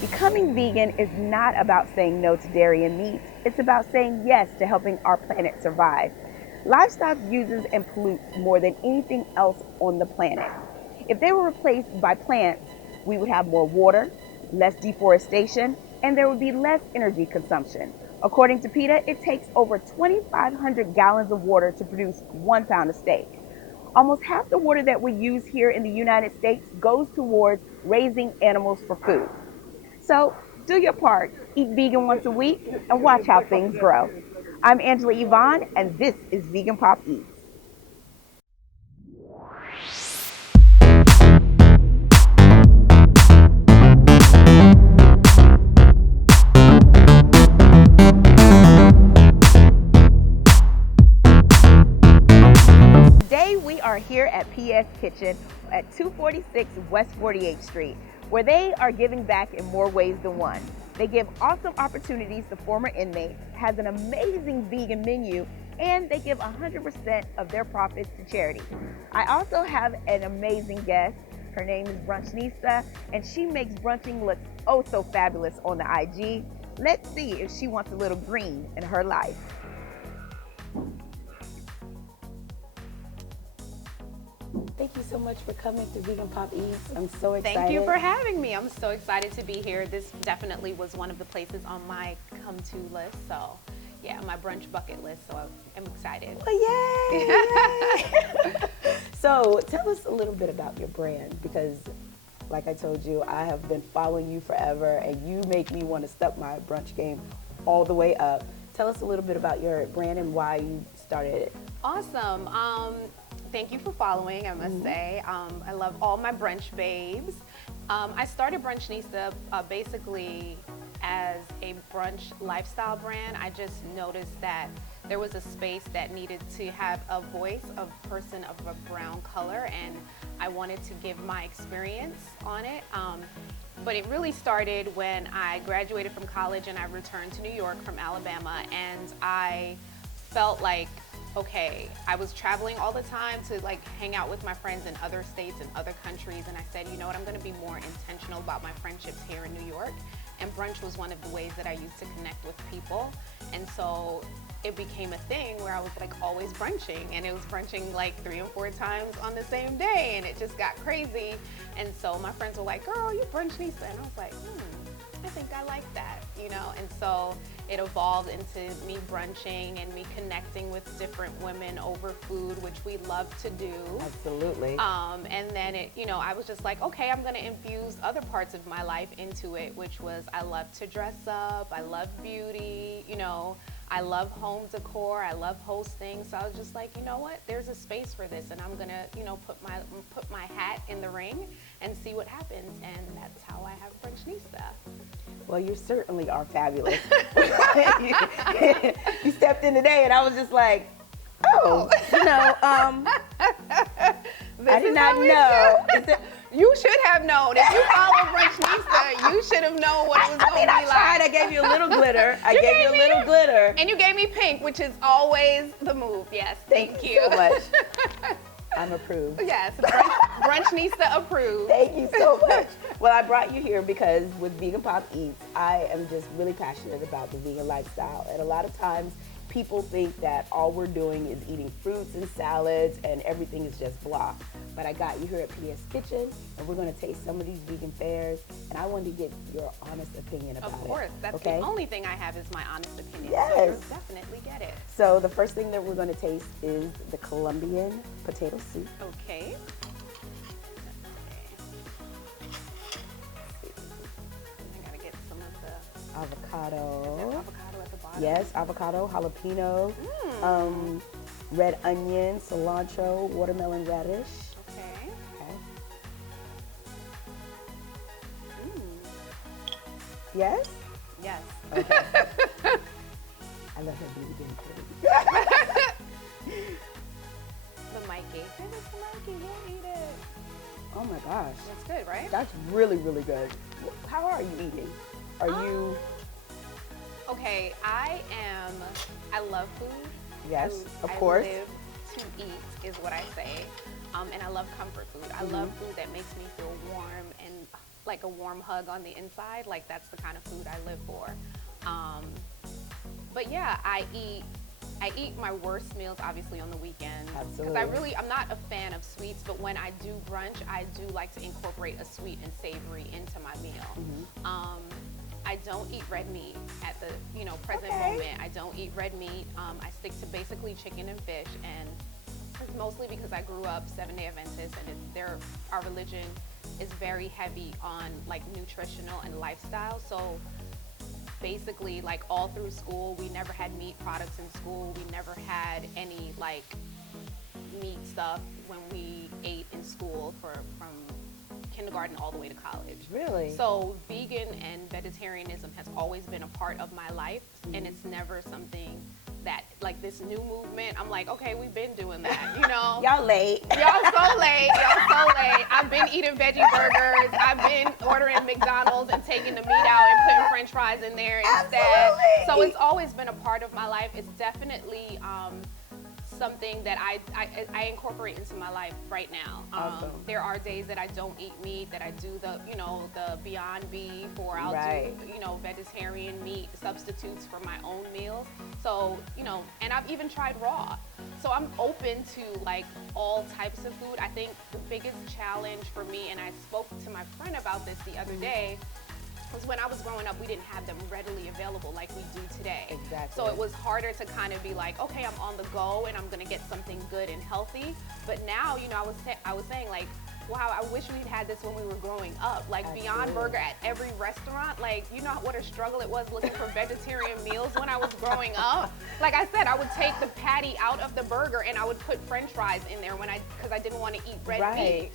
Becoming vegan is not about saying no to dairy and meat. It's about saying yes to helping our planet survive. Livestock uses and pollutes more than anything else on the planet. If they were replaced by plants, we would have more water, less deforestation, and there would be less energy consumption. According to PETA, it takes over 2,500 gallons of water to produce 1 pound of steak. Almost half the water that we use here in the United States goes towards raising animals for food. So do your part, eat vegan once a week, and watch how things grow. I'm Angela Yvonne, and this is Vegan Pop Eats. Today we are here at P.S Kitchen at 246 West 48th Street, where they are giving back in more ways than one. They give awesome opportunities to former inmates, has an amazing vegan menu, and they give 100% of their profits to charity. I also have an amazing guest. Her name is Brunchnista, and she makes brunching look oh so fabulous on the IG. Let's see if she wants a little green in her life. Thank you so much for coming to Vegan Pop Eats. I'm so excited. Thank you for having me. I'm so excited to be here. This definitely was one of the places on my come-to list. So, yeah, my brunch bucket list. So I'm excited. Well, yay! Yay. So tell us a little bit about your brand, because like I told you, I have been following you forever, and you make me want to step my brunch game all the way up. Tell us a little bit about your brand and why you started it. Awesome. Thank you for following, I must say. I love all my brunch babes. I started Brunchnista basically as a brunch lifestyle brand. I just noticed that there was a space that needed to have a voice of person of a brown color, and I wanted to give my experience on it. But it really started when I graduated from college and I returned to New York from Alabama, and I felt like, okay, I was traveling all the time to like hang out with my friends in other states and other countries, and I said, you know what, I'm gonna be more intentional about my friendships here in New York, and brunch was one of the ways that I used to connect with people. And so it became a thing where I was like always brunching, and it was brunching like 3 and 4 times on the same day, and it just got crazy. And so my friends were like, girl, you Brunchnista, and I was like, I think I like that, you know? And so it evolved into me brunching and me connecting with different women over food, which we love to do. Absolutely. And then it, you know, I was just like, okay, I'm gonna infuse other parts of my life into it, which was I love to dress up, I love beauty, you know, I love home decor, I love hosting. So I was just like, you know what, there's a space for this, and I'm gonna, you know, put my hat in the ring and see what happens. And that's how I have Brunchnista. Well, you certainly are fabulous. You stepped in today, and I was just like, oh, you know, I did not know. You should have known. If you follow Brunchnista, you should have known what it was going to be like. I tried. I gave you a little glitter. I gave you a little glitter. And you gave me pink, which is always the move. Yes, thank you. So much. I'm approved. Yes, Brunchnista approved. Thank you so much. Well, I brought you here because with Vegan Pop Eats, I am just really passionate about the vegan lifestyle. And a lot of times people think that all we're doing is eating fruits and salads and everything is just blah. But I got you here at P.S Kitchen, and we're going to taste some of these vegan fares, and I wanted to get your honest opinion about it. Of course. That's okay? The only thing I have is my honest opinion. Yes. So you'll definitely get it. So the first thing that we're going to taste is the Colombian potato soup. Okay. I got to get some of the Avocado. avocado at the bottom. Yes, avocado, jalapeno, red onion, cilantro, watermelon radish. Okay. Yes? Yes. Okay. I love her beauty guinea pig. The Mikey. Give it to Mikey. He'll eat it. Oh my gosh. It's good, right? That's really, really good. How are you eating? Are you? Okay, I love food. Yes, of course. I live to eat is what I say. And I love comfort food. I love food that makes me feel warm and like a warm hug on the inside. Like that's the kind of food I live for. But yeah, I eat my worst meals obviously on the weekends. Absolutely. Because I'm not a fan of sweets, but when I do brunch, I do like to incorporate a sweet and savory into my meal. I don't eat red meat at the present moment. I don't eat red meat. I stick to basically chicken and fish, and it's mostly because I grew up Seventh-day Adventist, and our religion is very heavy on like nutritional and lifestyle. So basically, like all through school, we never had meat products in school. We never had any like meat stuff when we ate in school from kindergarten all the way to college. Really? So vegan and vegetarianism has always been a part of my life, and it's never something that like this new movement. I'm like, okay, we've been doing that, Y'all late. Y'all so late. Y'all so late. I've been eating veggie burgers. I've been ordering McDonald's and taking the meat out and putting French fries in there instead. Absolutely. So it's always been a part of my life. It's definitely something that I incorporate into my life right now. Awesome. There are days that I don't eat meat, that I do the Beyond Beef, or I'll do vegetarian meat substitutes for my own meals. So and I've even tried raw. So I'm open to like all types of food. I think the biggest challenge for me, and I spoke to my friend about this the other day, was when I was growing up, we didn't have them readily available like we do today. Exactly. So it was harder to kind of be like, okay, I'm on the go and I'm gonna get something good and healthy. But now, I was saying like, wow, I wish we'd had this when we were growing up. Like Beyond Burger at every restaurant. Like, you know what a struggle it was looking for vegetarian meals when I was growing up. Like I said, I would take the patty out of the burger and I would put French fries in there because I didn't want to eat red meat.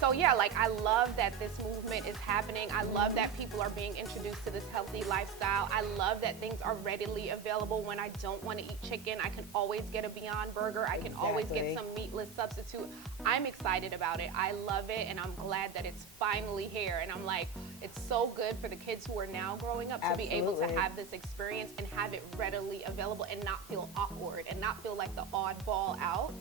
So yeah, like I love that this movement is happening. I love that people are being introduced to this healthy lifestyle. I love that things are readily available. When I don't want to eat chicken, I can always get a Beyond Burger. I can always get some meatless substitute. I'm excited about it. I love it, and I'm glad that it's finally here. And I'm like, it's so good for the kids who are now growing up to be able to have this experience and have it readily available and not feel awkward and not feel like the oddball out.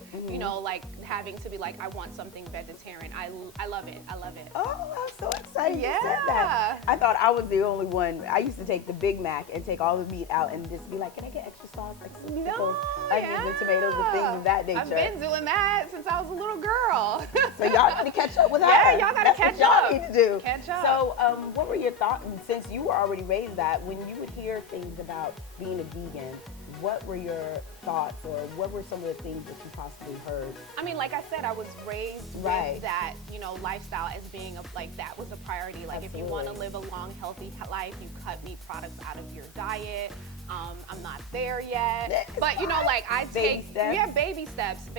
Like having to be like, I want something vegetarian. I love it. I love it. Oh, I'm so excited you said that. I thought I was the only one. I used to take the Big Mac and take all the meat out and just be like, can I get extra sauce? Like some pickles, onions, and tomatoes and things of that nature. I've been doing that since I was a little girl. So y'all got to catch up with her. Yeah, y'all got to catch up. That's what y'all need to do. Catch up. So what were your thoughts, since you were already raised that, when you would hear things about being a vegan, what were your thoughts, or what were some of the things that you possibly heard? I mean, like I said, I was raised with that, lifestyle as being that was a priority. Like if you want to live a long, healthy life, you cut meat products out of your diet. I'm not there yet, but I take baby steps.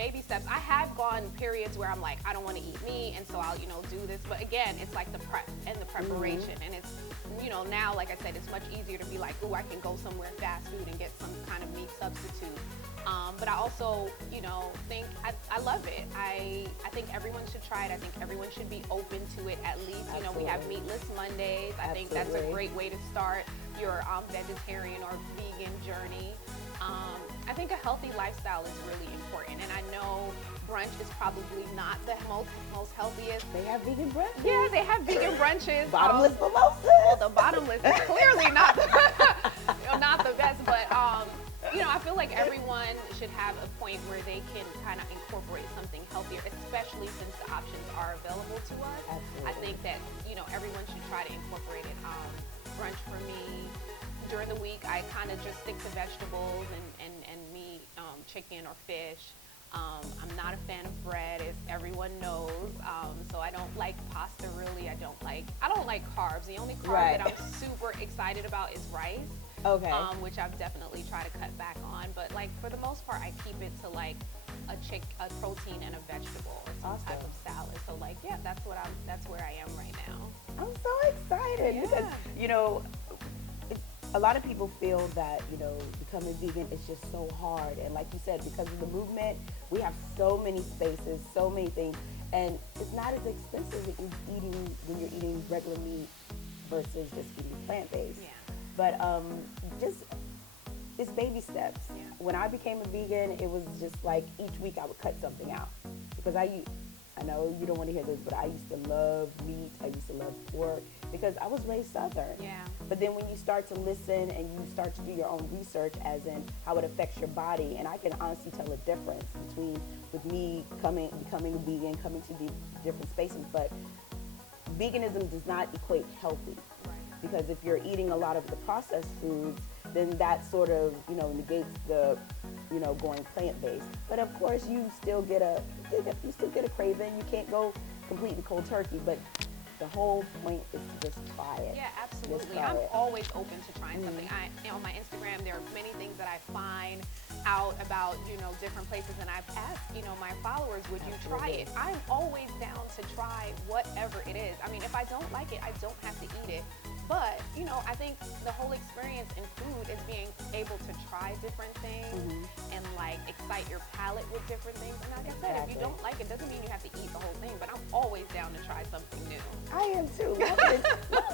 I have gone periods where I'm like, I don't want to eat meat, and so I'll do this. But again, it's like the prep and the preparation, and it's now, like I said, it's much easier to be like, oh, I can go somewhere fast food and get some kind of meat substitute. But I also, think I love it. I think everyone should try it. I think everyone should be open to it at least. We have Meatless Mondays. I think that's a great way to start your vegetarian or vegan journey. I think a healthy lifestyle is really important, and I know brunch is probably not the most healthiest. They have vegan brunches. Yeah, they have vegan brunches. Bottomless mimosas. Well, the bottomless is clearly not not the best, but I feel like everyone should have a point where they can kind of incorporate something healthier, especially since the options are available to us. Absolutely. I think that everyone should try to incorporate it. Brunch for me, during the week, I kind of just stick to vegetables and meat, chicken or fish. I'm not a fan of bread, as everyone knows. So I don't like pasta really. I don't like carbs. The only carb that I'm super excited about is rice. Okay. Which I've definitely tried to cut back on. But for the most part, I keep it to a protein and a vegetable or some type of salad. So that's where I am right now. I'm so excited because a lot of people feel that becoming vegan is just so hard, and like you said, because of the movement, we have so many spaces, so many things, and it's not as expensive when you're eating regular meat versus just eating plant-based. Yeah. But it's baby steps. Yeah. When I became a vegan, it was just like each week I would cut something out because I I know you don't want to hear this, but I used to love meat. I used to love pork because I was raised Southern. Yeah. But then when you start to listen and you start to do your own research as in how it affects your body, and I can honestly tell a difference between with me becoming a vegan, coming to different spaces, but veganism does not equate healthy. Right. Because if you're eating a lot of the processed foods, then that sort of, negates the, going plant-based. But of course, you still get a craving. You can't go completely cold turkey, but the whole point is to just try it. Yeah, absolutely. I'm always open to trying something. On my Instagram, there are many things that I find out about, different places, and I've asked, my followers, would you try it? I'm always down to try whatever it is. I mean, if I don't like it, I don't have to eat it. But, I think the whole experience in food is being able to try different things and excite your palate with different things. And like I said, if you don't like it, doesn't mean you have to eat the whole thing, but I'm always down to try something new. I am too.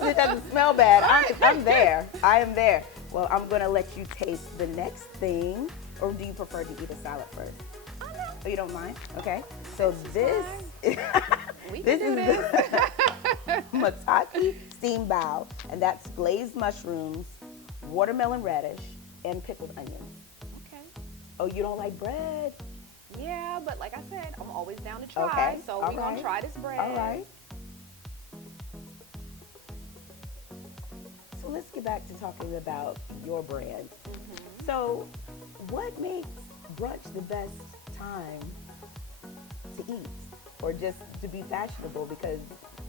It doesn't smell bad. I'm there. I am there. Well, I'm going to let you taste the next thing, or do you prefer to eat a salad first? Oh, no. Oh, you don't mind? Okay. So this is the Mataki steamed bao, and that's glazed mushrooms, watermelon radish, and pickled onions. Okay. Oh, you don't like bread? Yeah, but like I said, I'm always down to try. Okay. So we're going to try this bread. All right. So let's get back to talking about your brand. So what makes brunch the best time to eat or just to be fashionable? Because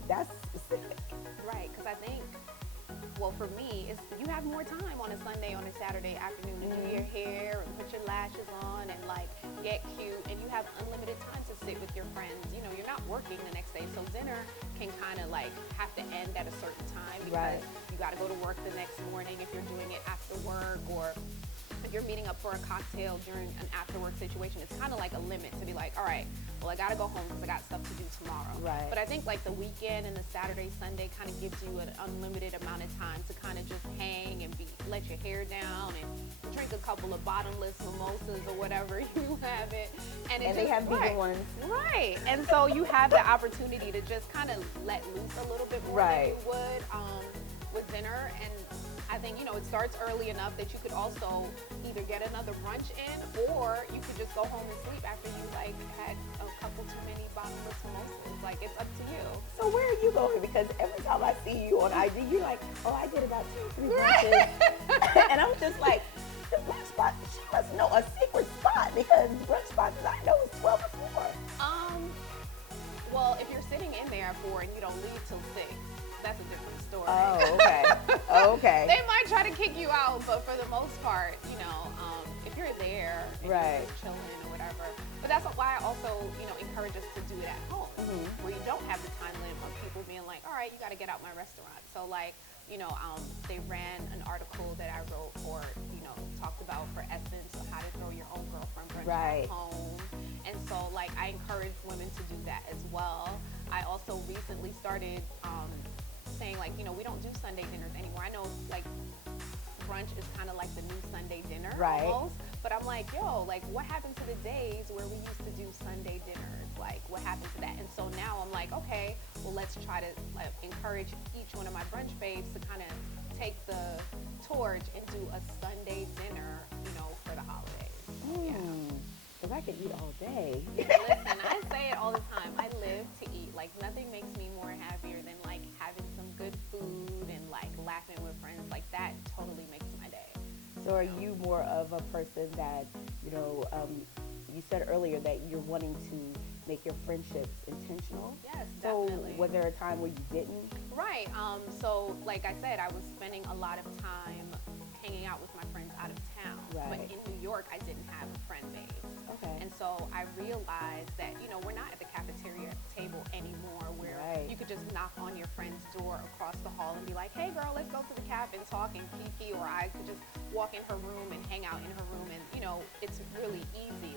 that's specific. Right, because I think, well, for me, you have more time on a Sunday, on a Saturday afternoon to do your hair and put your lashes on and get cute, and you have unlimited time to sit with your friends. You're not working the next day, so dinner can kind of have to end at a certain time because you got to go to work the next morning if you're doing it after work, or if you're meeting up for a cocktail during an after work situation. It's kind of like a limit to be like, all right, well, I got to go home because I got stuff to do tomorrow. Right. But I think the weekend and the Saturday, Sunday kind of gives you an unlimited amount of time to kind of just hang and let your hair down and drink a couple of bottomless mimosas or whatever you have it. And they have vegan ones. Right. And so you have the opportunity to just kind of let loose a little bit more than you would with dinner. And I think, it starts early enough that you could also either get another brunch in, or you could just go home and sleep after you had a couple too many bottomless mimosas. It's up to you. So where are you going? Because every time I see you on IG, you're like, oh, I did about 2 or 3 brunches. And I'm just like, the brunch spot, she must know a secret spot, because brunch spots I know is 12 or 4. Well, if you're sitting in there at 4 and you don't leave till 6, that's a different story. Oh, okay. Okay. They might try to kick you out, but for the most part, if you're there and you're just chilling or whatever. But that's why I also, encourage us to do it at home, where you don't have the time limit of people being like, all right, you got to get out my restaurant. So they ran an article that I wrote for, talked about for Essence, how to throw your own girlfriend brunch at home. And so I encourage women to do that as well. I also recently started saying we don't do Sunday dinners anymore. I know brunch is kind of like the new Sunday dinner almost, but I'm like, what happened to the days where we used to do Sunday dinners? What happened to that? And so now I'm like, okay, well, let's try to encourage each one of my brunch babes to kind of take the torch and do a Sunday dinner, for the holidays. Because I could eat all day. Listen, I say it all the time. I live to eat. Nothing makes me more happier than having some good food and laughing with friends. That totally makes my day. So are you more of a person that, you said earlier that you're wanting to make your friendships intentional? Yes, so definitely. Was there a time where you didn't? Right. So like I said, I was spending a lot of time hanging out with my friends out of town. But in New York, I didn't have a friend base. Okay. And so I realized that, we're not at the cafeteria table anymore where you could just knock on your friend's door across the hall and be like, hey girl, let's go to the cafe and talk and kiki, or I could just walk in her room and hang out in her room, and it's really easy.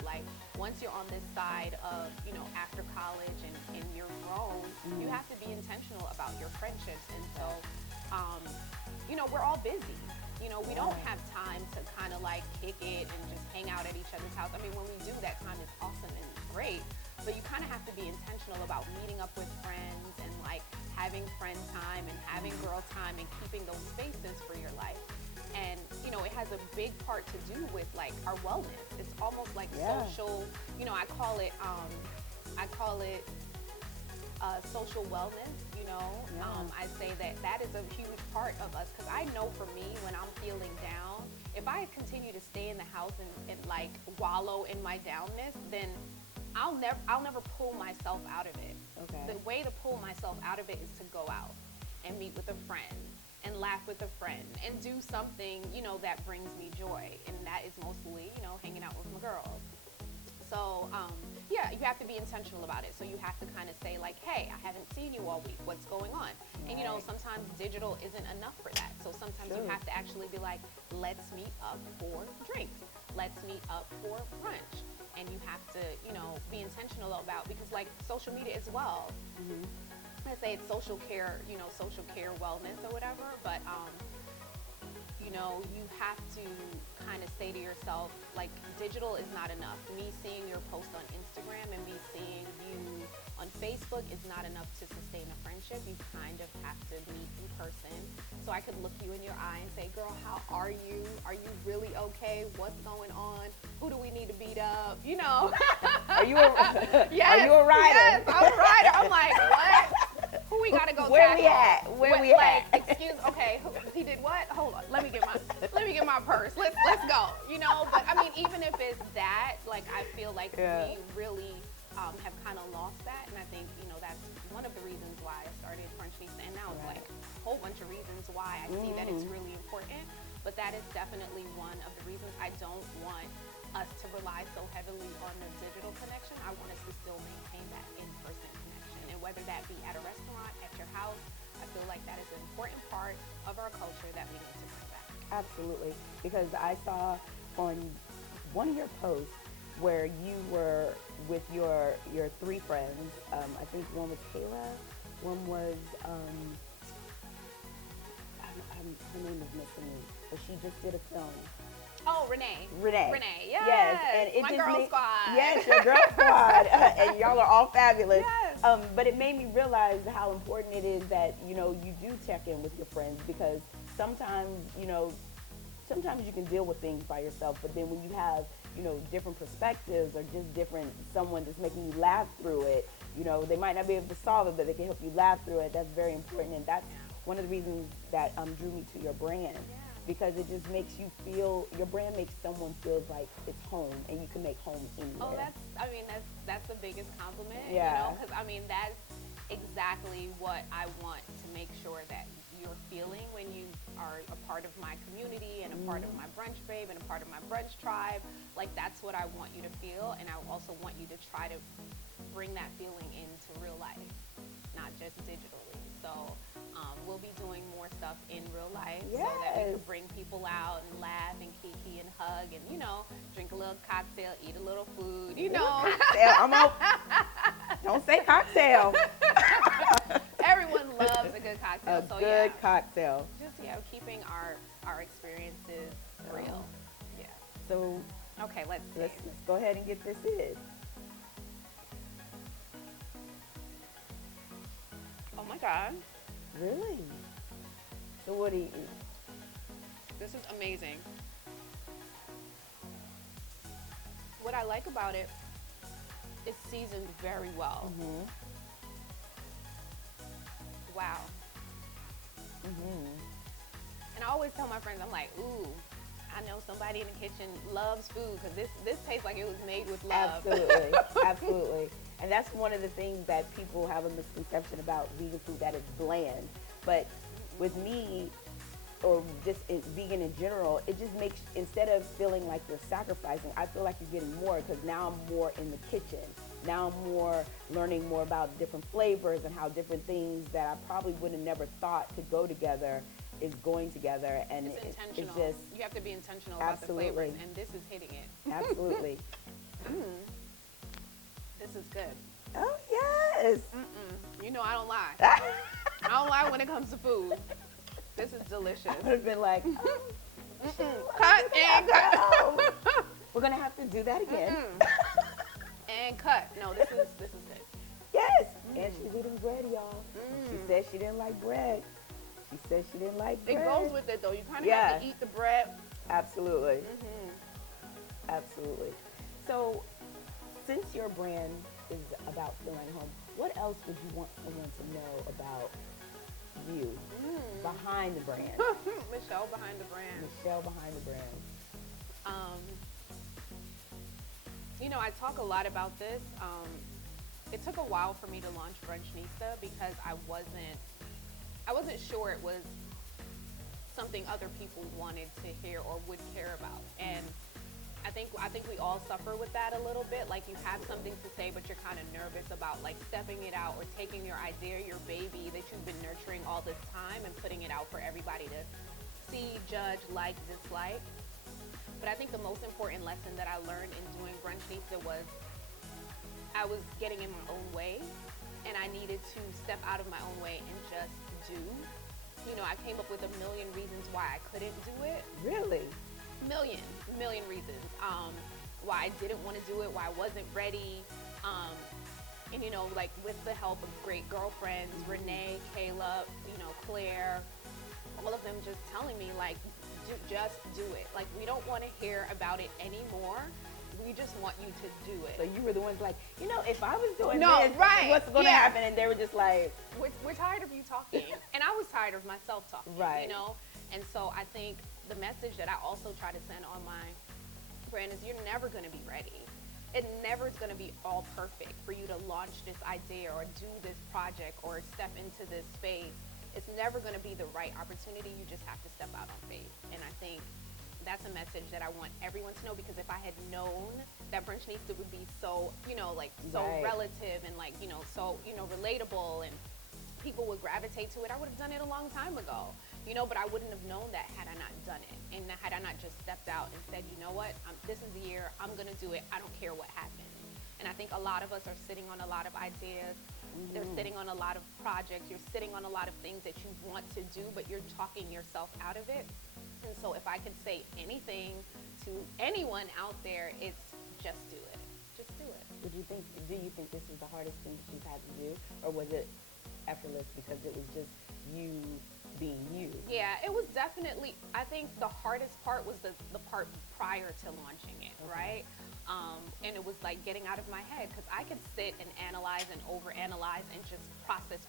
Once you're on this side of, after college and you're grown, you have to be intentional about your friendships. And so, we're all busy. You know, we don't have time to kind of like kick it and just hang out at each other's house. I mean, when we do, that time is awesome and great, but you kind of have to be intentional about meeting up with friends and like having friend time and having girl time and keeping those spaces for your life. And you know, it has a big part to do with like our wellness. It's almost like social, you know, I call it social wellness, you know. I say that is a huge part of us, because I know for me, when I'm feeling down, if I continue to stay in the house and like wallow in my downness, then I'll never pull myself out of it. Okay. The way to pull myself out of it is to go out and meet with a friend and laugh with a friend and do something, you know, that brings me joy, and that is mostly, you know, hanging out with my girls. So, yeah, you have to be intentional about it. So you have to kind of say like, hey, I haven't seen you all week. What's going on? Right. And, you know, sometimes digital isn't enough for that. So sometimes you have to actually be like, let's meet up for drinks. Let's meet up for brunch. And you have to, you know, be intentional about, because like social media as well, I say it's social care, you know, social care wellness or whatever, but, you know, you have to kind of say to yourself, like, digital is not enough. Me seeing your post on Instagram and me seeing you on Facebook is not enough to sustain a friendship. You kind of have to meet in person. So I could look you in your eye and say, girl, how are you? Are you really okay? What's going on? Who do we need to beat up? You know? Are you a rider? Yes, I'm a rider. I'm like, what? Who we gotta go Where tackle? we at? Where we like, at? Okay, he did what? Hold on, let me get my purse. Let's go. You know, but I mean, even if it's that, like, I feel like we really have kind of lost that, and I think, you know, that's one of the reasons why I started Brunchnista, and now it's like a whole bunch of reasons why I see that it's really important. But that is definitely one of the reasons I don't want us to rely so heavily on the digital connection. I want us to still maintain that in-person connection, and whether that be at a restaurant, at your house, I feel like that is an important part of our culture that we need to bring back. Absolutely, because I saw on one of your posts where you were with your three friends. I think one was Kayla, one was her name is missing me, but she just did a film. Oh, Renee, yes. Yes, and it my just girl squad. Yes, your girl squad, and y'all are all fabulous. Yes. But it made me realize how important it is that, you know, you do check in with your friends, because sometimes you can deal with things by yourself, but then when you have, you know, different perspectives or just someone that's making you laugh through it, you know, they might not be able to solve it, but they can help you laugh through it. That's very important, and that's one of the reasons that drew me to your brand. Because it just makes you feel, your brand makes someone feel like it's home, and you can make home anywhere. Oh, that's the biggest compliment. Yeah. You know, because I mean, that's exactly what I want to make sure that you're feeling when you are a part of my community and a part of my brunch babe and a part of my brunch tribe. Like, that's what I want you to feel, and I also want you to try to bring that feeling into real life, not just digitally. So we'll be doing more stuff in real life, so that we can bring people out and laugh and kiki and hug and, you know, drink a little cocktail, eat a little food, you know. Cocktail. I'm out. Don't say cocktail. Everyone loves a good cocktail. A good cocktail. Just, keeping our experiences real. Yeah. So, okay, let's go ahead and get this in. Oh my God. Really? So what do you eat? This is amazing. What I like about it, it's seasoned very well. Wow. And I always tell my friends, I'm like, ooh, I know somebody in the kitchen loves food, because this tastes like it was made with love. Absolutely. Absolutely. And that's one of the things that people have a misconception about vegan food, that it's bland. But with me, or just vegan in general, it just makes, instead of feeling like you're sacrificing, I feel like you're getting more, because now I'm more in the kitchen. Now I'm more learning more about different flavors and how different things that I probably would have never thought could go together is going together. And it's intentional. It's just, you have to be intentional about the flavors, and this is hitting it. Absolutely. This is good. Oh, yes. You know I don't lie. I don't lie when it comes to food. This is delicious. I would have been like, Cut and cut. We're gonna have to do that again. And cut. No, this is good. Yes. And she's eating bread, y'all. She said she didn't like bread. She said she didn't like bread. It goes with it though. You kind of have to eat the bread. Absolutely. Absolutely. So, since your brand is about feeling home, what else would you want someone to know about you behind the brand? Michelle behind the brand. Michelle behind the brand. You know, I talk a lot about this. It took a while for me to launch Brunchnista because I wasn't sure it was something other people wanted to hear or would care about. And I think we all suffer with that a little bit. Like, you have something to say, but you're kind of nervous about like stepping it out or taking your idea, your baby that you've been nurturing all this time, and putting it out for everybody to see, judge, like, dislike. But I think the most important lesson that I learned in doing Brunchnista was I was getting in my own way, and I needed to step out of my own way and just do. You know, I came up with a million reasons why I couldn't do it. Really? Million reasons. Why I didn't want to do it, why I wasn't ready. And you know, like, with the help of great girlfriends, Renee, Kayla, you know, Claire, all of them just telling me, like, just do it. Like, we don't want to hear about it anymore. We just want you to do it. So you were the ones like, you know, if I was doing No, this, right, what's going to happen? And they were just like, we're tired of you talking. And I was tired of myself talking, right. You know? And so I think the message that I also try to send on my brand is, you're never going to be ready. It never is going to be all perfect for you to launch this idea or do this project or step into this space. It's never going to be the right opportunity. You just have to step out on faith. And I think that's a message that I want everyone to know, because if I had known that Brunchnista would be so, you know, like, so relative and, like, you know, so, you know, relatable, and people would gravitate to it, I would have done it a long time ago, you know, but I wouldn't have known that had I not done it, and had I not just stepped out and said, you know what, this is the year, I'm going to do it, I don't care what happens. And I think a lot of us are sitting on a lot of ideas. They're sitting on a lot of projects. You're sitting on a lot of things that you want to do, but you're talking yourself out of it. And so if I could say anything to anyone out there, it's just do it. Just do it. Do you think this is the hardest thing that you've had to do, or was it effortless because it was just you being you? Yeah, it was definitely, I think the hardest part was the part prior to launching it, right? And it was like getting out of my head, because I could sit and analyze and overanalyze and just process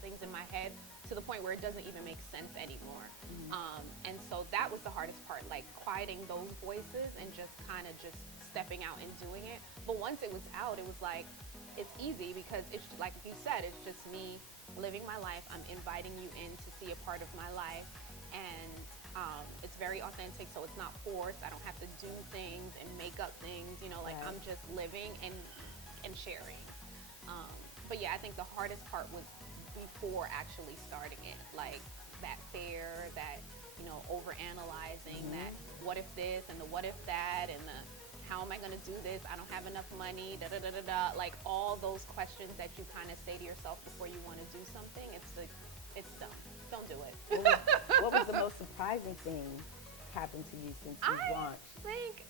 things in my head to the point where it doesn't even make sense anymore. And so that was the hardest part, like quieting those voices and just kind of just stepping out and doing it. But once it was out, it was like, it's easy, because it's like you said, it's just me living my life. I'm inviting you in to see a part of my life, and it's very authentic, so it's not forced. I don't have to do things and make up things, you know, like I'm just living and sharing. But yeah, I think the hardest part was before actually starting it, like that fear, that, you know, overanalyzing, that what if this and the what if that, and the how am I going to do this? I don't have enough money, da da da da da. Like all those questions that you kind of say to yourself before you want to do something. It's like, it's dumb. Don't do it. What was the most surprising thing happened to you since you launched? I think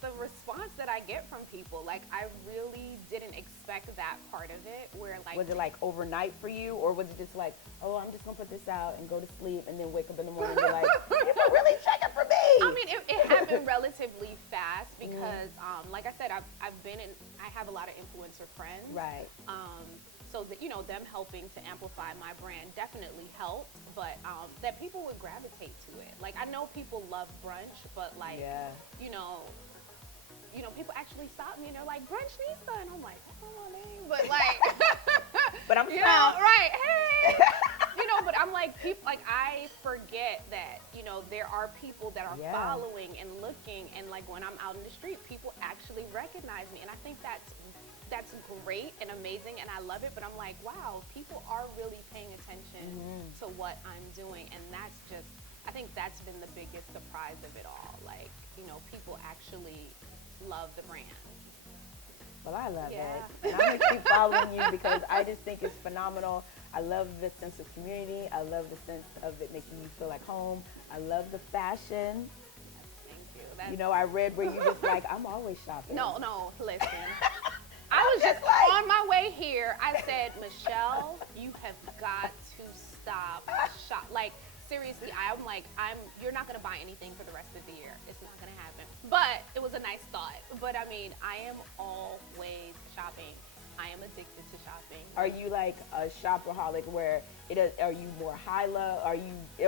the response that I get from people, like, I really didn't expect that part of it, where like, was it like overnight for you, or was it just like, oh, I'm just gonna put this out and go to sleep and then wake up in the morning and be like, people really checking for me? I mean, it happened relatively fast, because like I said, I have a lot of influencer friends, right? So that, you know, them helping to amplify my brand definitely helped, but that people would gravitate to it. Like, I know people love brunch, but like, you know, people actually stop me and they're like, Brunchnista, and I'm like, that's not my name, but like, but I'm right, hey, you know, but I'm like, people, like, I forget that, you know, there are people that are following and looking, and like when I'm out in the street, people actually recognize me, and I think that's great and amazing, and I love it, but I'm like, wow, people are really paying attention to what I'm doing, and that's just, I think that's been the biggest surprise of it all. Like, you know, people actually love the brand. Well, I love it. And I'm going to keep following you, because I just think it's phenomenal. I love the sense of community. I love the sense of it making you feel like home. I love the fashion. Thank you. That's, You know, I read where you just like, I'm always shopping. no, listen. I was just on my way here. I said, Michelle, you have got to stop shop. Like, seriously, you're not going to buy anything for the rest of the year. It's not going to happen. But it was a nice thought. But I mean, I am always shopping. I am addicted to shopping. Are you like a shopaholic where are you more high-low?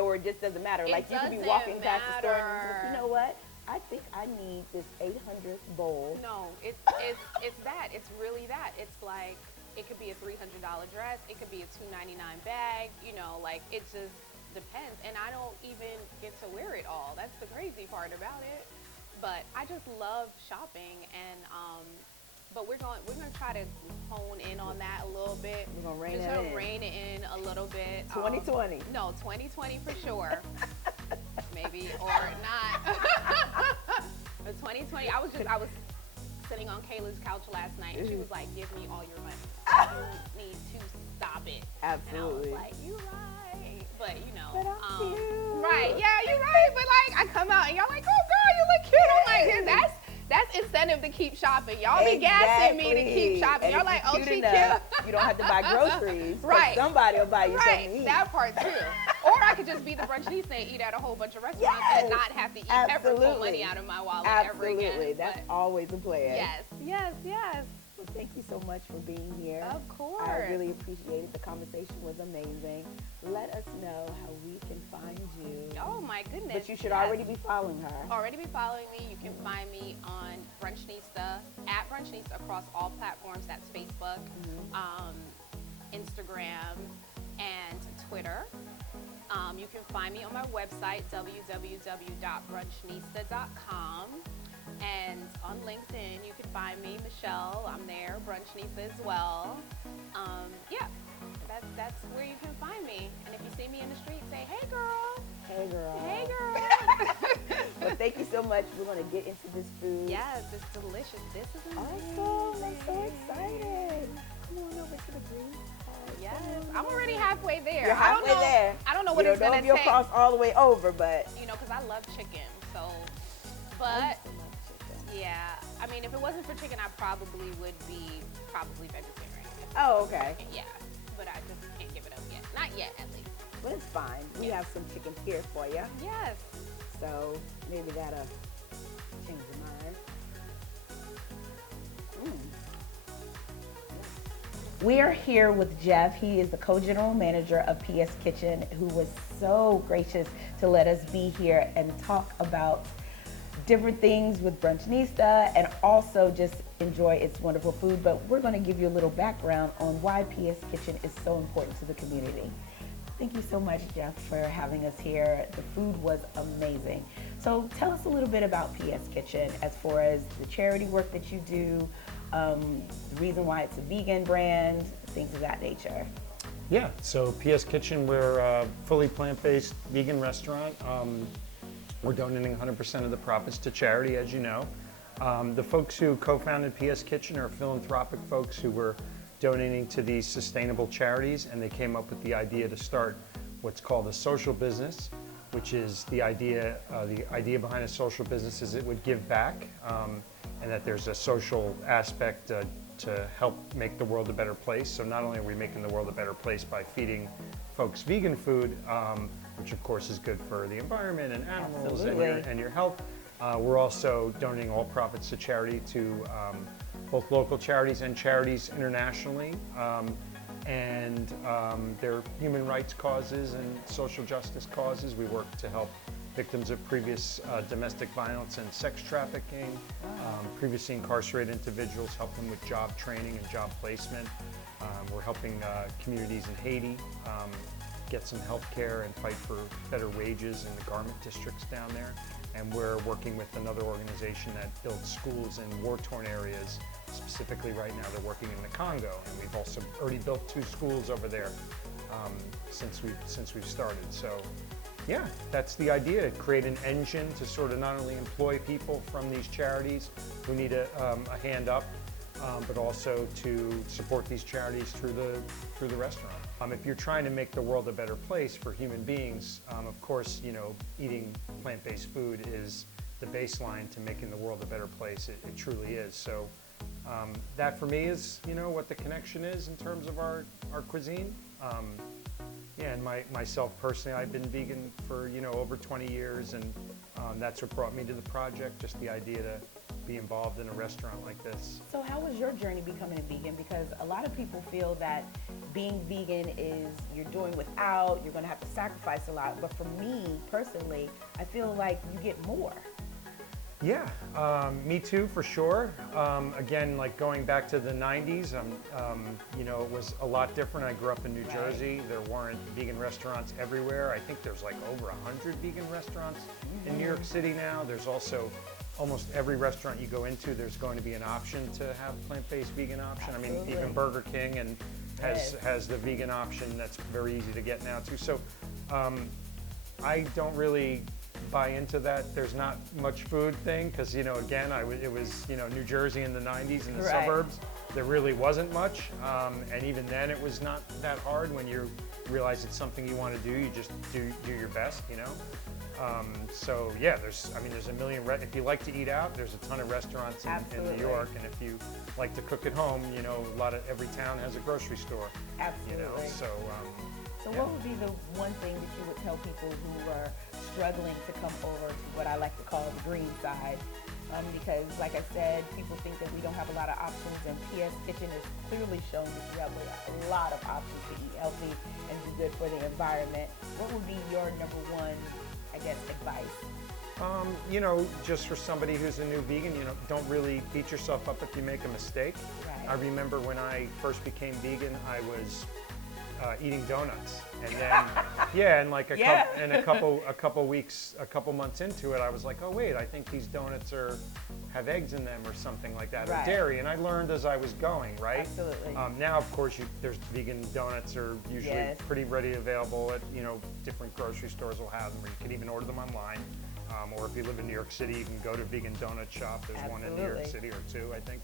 Or it just doesn't matter? Like you could be walking past the store and you're like, you know what? I think I need this 800th bowl. No, it's that. It's really that. It's like, it could be a $300 dress. It could be a $299 bag. You know, like it just depends. And I don't even get to wear it all. That's the crazy part about it. But I just love shopping, and but we're gonna try to hone in on that a little bit. We're gonna rein it in a little bit. 2020. No, 2020 for sure. Maybe or not. But 2020, I was sitting on Kayla's couch last night, and she was like, "Give me all your money. You need to stop it." Absolutely. And I was like, "You right," but you know, But I'm cute. right? Yeah, you're right. But like, I come out and y'all like, "Oh, girl, you look cute." I'm like, that's incentive to keep shopping. Y'all be gassing me to keep shopping. And Y'all like, "Oh, she cute." You don't have to buy groceries. Right. Somebody will buy you something to eat. That part too. Or I could just be the brunchnista and eat at a whole bunch of restaurants and not have to ever pull money out of my wallet ever again. Absolutely. That's always a plan. Yes. Well, thank you so much for being here. Of course. I really appreciate it. The conversation was amazing. Let us know how we can find you. Oh my goodness. But you should already be following her. Already be following me. You can find me on Brunchnista, at Brunchnista across all platforms. That's Facebook, Instagram, and Twitter. You can find me on my website, www.brunchnista.com. And on LinkedIn, you can find me, Michelle. I'm there, Brunchnista as well. Yeah, that's where you can find me. And if you see me in the street, say, "Hey, girl." Hey, girl. Hey, girl. Well, thank you so much. We're going to get into this food. Yes, it's delicious. This is amazing. Awesome. I'm so excited. Come on over to the greenside. Yes, I'm already halfway there. You're halfway there. I don't know what it's going to take. You'll cross all the way over, but. You know, because I love chicken, so. But, yeah, I mean, if it wasn't for chicken, I probably would be vegetarian. Oh, okay. Yeah, but I just can't give it up yet. Not yet, at least. But it's fine. We have some chicken here for you. Yes. So maybe that'll change your mind. We are here with Jeff. He is the co-general manager of P.S Kitchen, who was so gracious to let us be here and talk about different things with Brunchnista and also just enjoy its wonderful food. But we're going to give you a little background on why P.S Kitchen is so important to the community. Thank you so much, Jeff, for having us here. The food was amazing. So tell us a little bit about P.S Kitchen as far as the charity work that you do, the reason why it's a vegan brand, things of that nature. Yeah, so P.S Kitchen, we're a fully plant-based vegan restaurant. We're donating 100% of the profits to charity, as you know. The folks who co-founded P.S Kitchen are philanthropic folks who were donating to these sustainable charities, and they came up with the idea to start what's called a social business, which is the idea behind a social business is it would give back, and that there's a social aspect to help make the world a better place. So not only are we making the world a better place by feeding folks vegan food, which of course is good for the environment and animals and your health, we're also donating all profits to charity to both local charities and charities internationally, and they're human rights causes and social justice causes. We work to help victims of previous domestic violence and sex trafficking, previously incarcerated individuals, help them with job training and job placement. We're helping communities in Haiti get some health care and fight for better wages in the garment districts down there. And we're working with another organization that builds schools in war-torn areas. Specifically right now, they're working in the Congo, and we've also already built 2 schools over there since we've started. So, yeah, that's the idea: create an engine to sort of not only employ people from these charities who need a hand up, but also to support these charities through the restaurant. If you're trying to make the world a better place for human beings, of course, eating plant-based food is the baseline to making the world a better place. It truly is. So that for me is, what the connection is in terms of our cuisine. Yeah, and myself personally, I've been vegan for, over 20 years, and that's what brought me to the project, just the idea to be involved in a restaurant like this. So how was your journey becoming a vegan? Because a lot of people feel that being vegan is you're doing without, you're going to have to sacrifice a lot. But for me personally, I feel like you get more. Yeah, me too, for sure. Again, like going back to the 90s, it was a lot different. I grew up in New Jersey. There weren't vegan restaurants everywhere. I think there's like over 100 vegan restaurants in New York City now. There's also almost every restaurant you go into, there's going to be an option to have plant-based vegan option. Absolutely. I mean, even Burger King has the vegan option that's very easy to get now too. So I don't really buy into that there's not much food thing, because again, it was New Jersey in the 90s in the suburbs. There really wasn't much, and even then it was not that hard. When you realize it's something you want to do, you just do your best. So yeah, there's a million. If you like to eat out, there's a ton of restaurants in New York, and if you like to cook at home, every town has a grocery store. Absolutely. So what would be the one thing that you would tell people who are struggling to come over to what I like to call the green side? Because like I said, people think that we don't have a lot of options, and P.S Kitchen has clearly shown that you have a lot of options to eat healthy and do good for the environment. What would be your number one, advice? Just for somebody who's a new vegan, don't really beat yourself up if you make a mistake. Right. I remember when I first became vegan, I was eating donuts, and then and like a couple months into it, I was like, oh wait, I think these donuts have eggs in them or something like that, or dairy, and I learned as I was going, right? Absolutely. Now, of course, there's vegan donuts are usually pretty ready available at different grocery stores will have them, or you can even order them online. Or if you live in New York City, you can go to Vegan Donut Shop. There's one in New York City, or two, I think.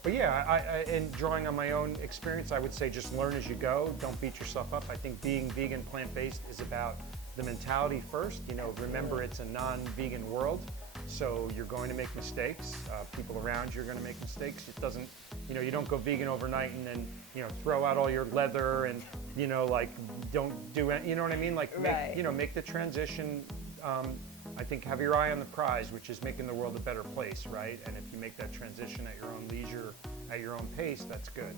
But yeah, in drawing on my own experience, I would say just learn as you go. Don't beat yourself up. I think being vegan, plant-based is about the mentality first. Remember, it's a non-vegan world, so you're going to make mistakes. People around you are going to make mistakes. It doesn't, you don't go vegan overnight and then, throw out all your leather and, don't do it. You know what I mean? Like, make the transition. I think have your eye on the prize, which is making the world a better place, right? And if you make that transition at your own leisure, at your own pace, that's good.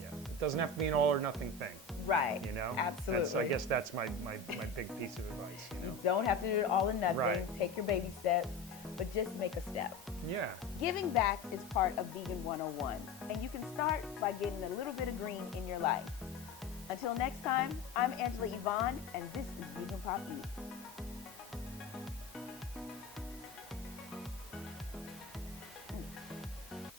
It doesn't have to be an all or nothing thing. Right. Absolutely. I guess that's my big piece of advice. You don't have to do it all or nothing. Right. Take your baby steps, but just make a step. Yeah. Giving back is part of Vegan 101, and you can start by getting a little bit of green in your life. Until next time, I'm Angela Yvonne, and this is Vegan Pop Eats.